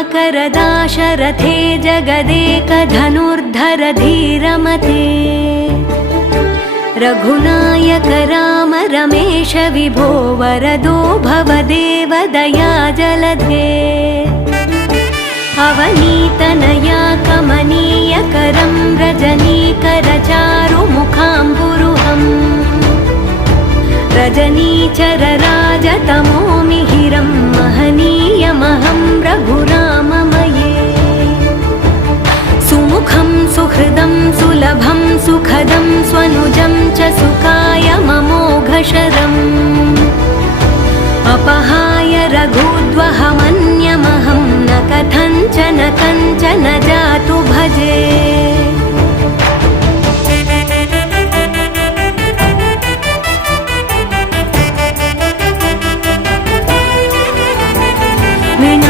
दयाकर दाशरथे जगदेकधनुर्धर धीरमते रघुनायक राम रमेश विभो वरदो भवदेव दया जलधे अवनीतनया कमनीयकरं रजनीकर चारुमुखाम्बुरुहम् रजनीचर राजतमो मिहिरं महनीयमहं रघुराममये सुमुखं सुहृदं सुलभं सुखदं स्वनुजं च सुखाय ममोघशरम् अपहाय रघुद्वहमन्यमहं न कथञ्चन कञ्चन जातु भजे।